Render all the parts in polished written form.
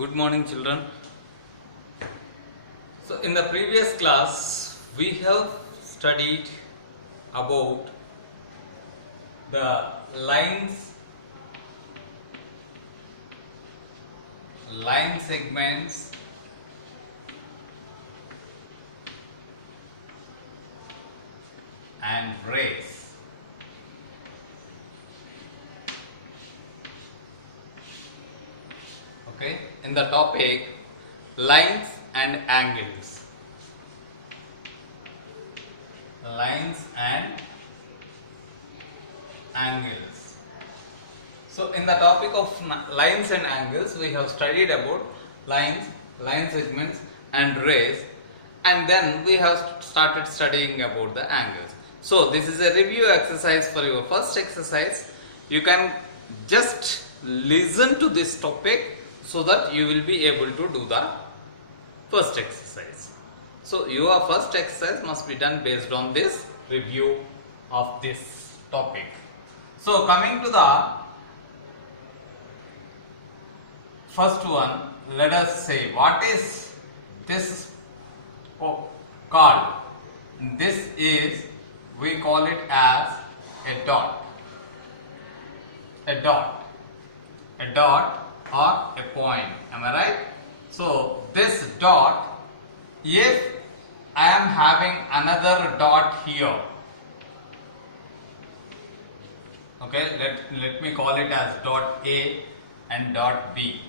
Good morning, children. So, in the previous class, we have studied about the line segments, and rays. Okay, in the topic lines and angles. Lines and angles. So, in the topic of lines and angles, we have studied about lines, line segments, and rays, and then we have started studying about the angles. So, this is a review exercise for your first exercise. You can just listen to this topic so that you will be able to do the first exercise. So, your first exercise must be done based on this review of this topic. So, coming to the first one, let us say what is this called? This is, we call it as a dot. A dot. A dot or a point. Am I right? So, this dot, if I am having another dot here, okay, let me call it as dot A and dot B.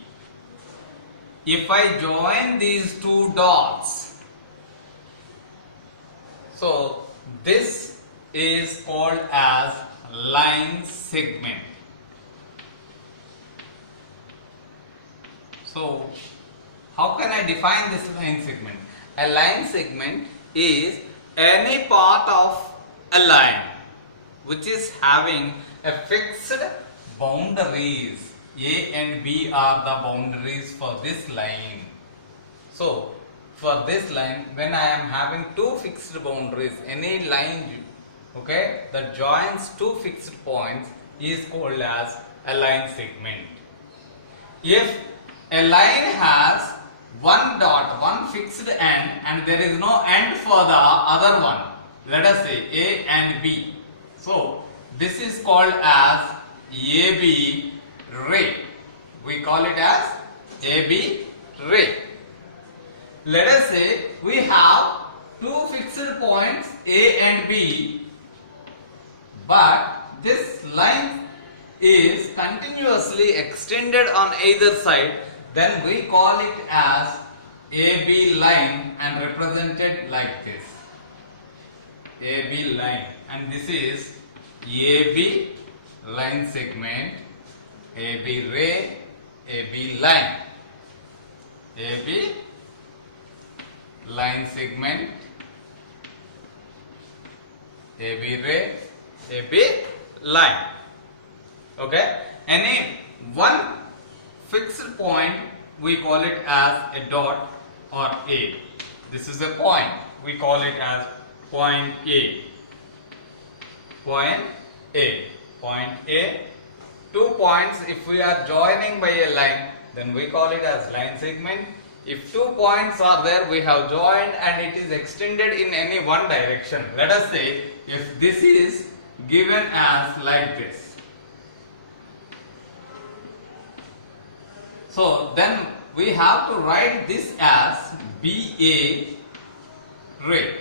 If I join these two dots, so this is called as line segment. So, how can I define this line segment? A line segment is any part of a line which is having a fixed boundaries. A and B are the boundaries for this line. So, for this line, when I am having two fixed boundaries, any line, okay, that joins two fixed points is called as a line segment. If a line has one dot, one fixed end, and there is no end for the other one, let us say A and B. So, this is called as AB ray. We call it as AB ray. Let us say we have two fixed points A and B, but this line is continuously extended on either side, then we call it as AB line and represented like this. AB line, and this is AB line segment, AB ray, AB line. AB line segment, AB ray, AB line. Okay, any one fixed point we call it as a dot or A. This is a point, we call it as point A. Point A. Point A. 2 points, if we are joining by a line, then we call it as line segment. If 2 points are there, we have joined and it is extended in any one direction. Let us say if this is given as like this. So then we have to write this as BA ray.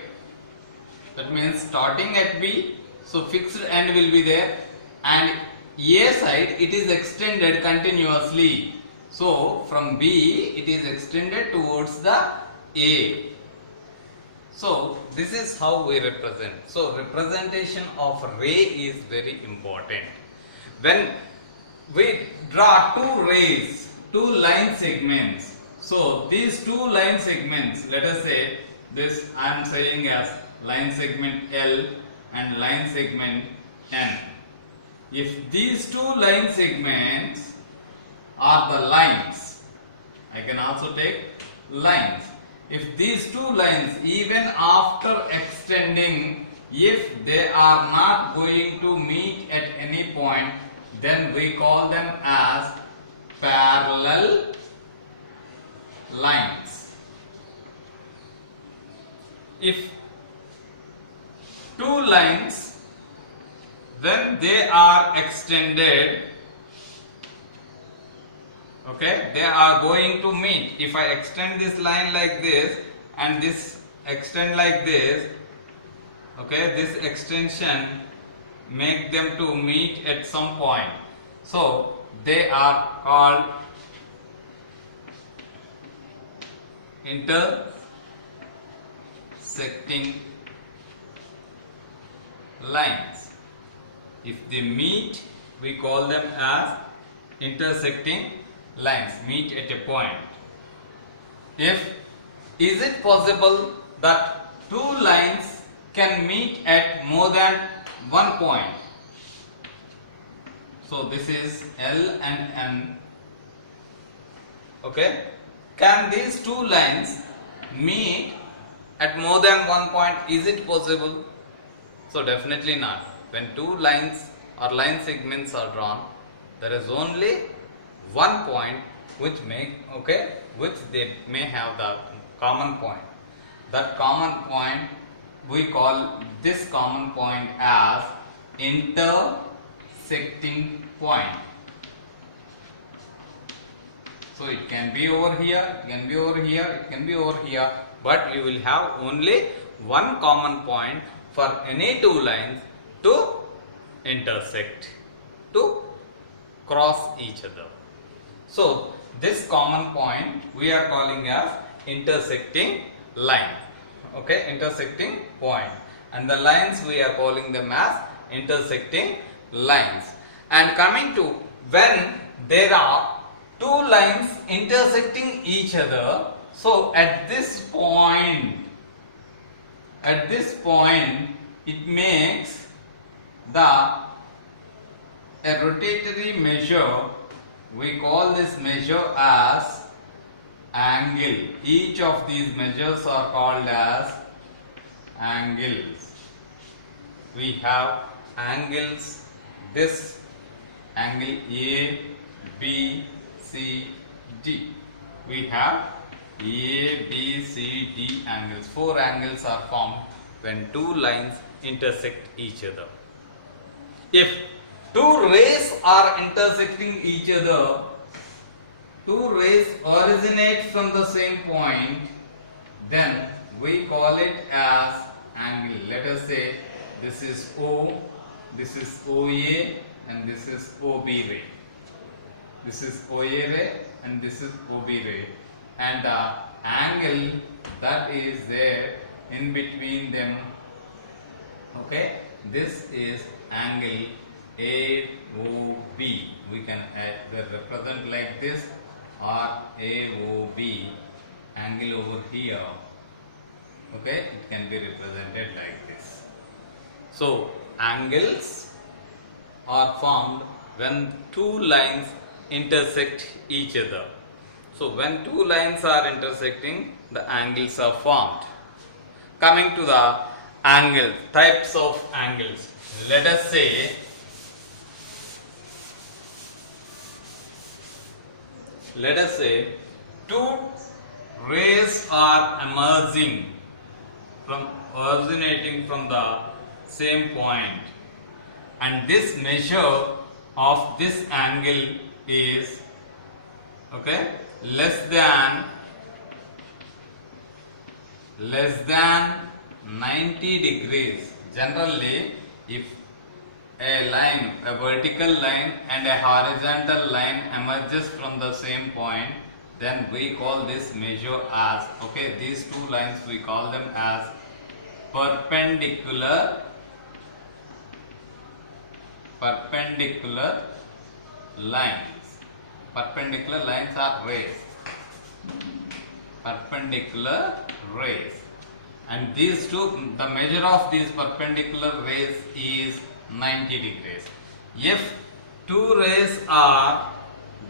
That means starting at B, so fixed end will be there, and A side it is extended continuously. So from B it is extended towards the A. So this is how we represent. So representation of ray is very important. When we draw two rays, two line segments. So these two line segments, let us say this I am saying as line segment L and line segment N. If these two line segments are the lines, I can also take lines. If these two lines, even after extending, if they are not going to meet at any point, then we call them as parallel lines. If two lines, when they are extended, okay, they are going to meet. If I extend this line like this and this extend like this, okay, this extension make them to meet at some point, so they are called intersecting lines. If they meet, we call them as intersecting lines, meet at a point. If is it possible that two lines can meet at more than one point? So this is L and N. Okay, can these two lines meet at more than one point? Is it possible? So definitely not. When two lines or line segments are drawn, there is only one point which they may have the common point. That common point, we call this common point as intersecting point. So it can be over here, it can be over here, it can be over here, but we will have only one common point for any two lines to intersect, to cross each other. So this common point we are calling as intersecting line. Okay, intersecting point, and the lines we are calling them as intersecting lines. And coming to when there are two lines intersecting each other, so at this point it makes a rotatory measure. We call this measure as angle. Each of these measures are called as angles. We have angles, this angle A, B, C, D. We have A, B, C, D angles. Four angles are formed when two lines intersect each other. If two rays are intersecting each other, two rays originate from the same point, then we call it as angle. Let us say this is O, this is OA, and this is OB ray. This is OA ray and this is OB ray, and the angle that is there in between them, okay, this is angle AOB. We can represent like this, or AOB, angle over here, okay, it can be represented like this. So angles are formed when two lines intersect each other. So when two lines are intersecting, the angles are formed. Coming to the angle, types of angles. Let us say two rays are originating from the same point, and this measure of this angle is, okay, less than 90 degrees. Generally, if a vertical line and a horizontal line emerges from the same point, then we call this measure as, okay, these two lines we call them as perpendicular lines. Perpendicular lines are rays. Perpendicular rays. And these two, the measure of these perpendicular rays is 90 degrees. If two rays are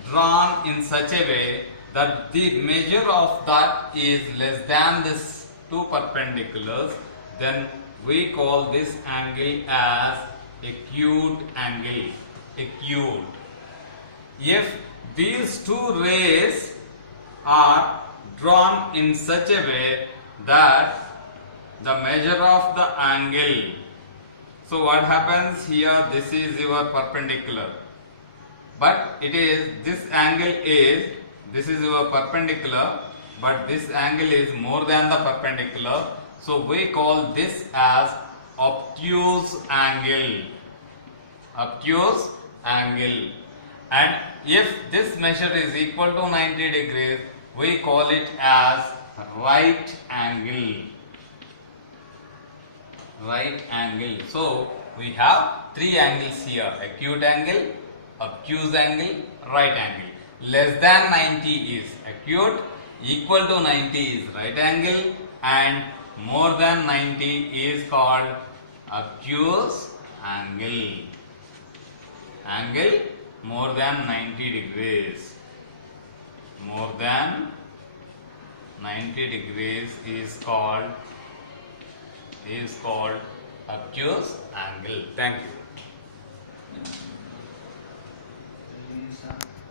drawn in such a way that the measure of that is less than this two perpendiculars, then we call this angle as acute angle. Acute. If these two rays are drawn in such a way that the measure of the angle. So what happens here? This is your perpendicular, but it is this angle is, this is your perpendicular, but this angle is more than the perpendicular. So we call this as obtuse angle. Obtuse angle. And if this measure is equal to 90 degrees, we call it as right angle. Right angle. So we have three angles here: acute angle, obtuse angle, right angle. Less than 90 is acute, equal to 90 is right angle, and more than 90 is called obtuse angle. Angle more than 90 degrees. More than 90 degrees is called obtuse angle. Thank you.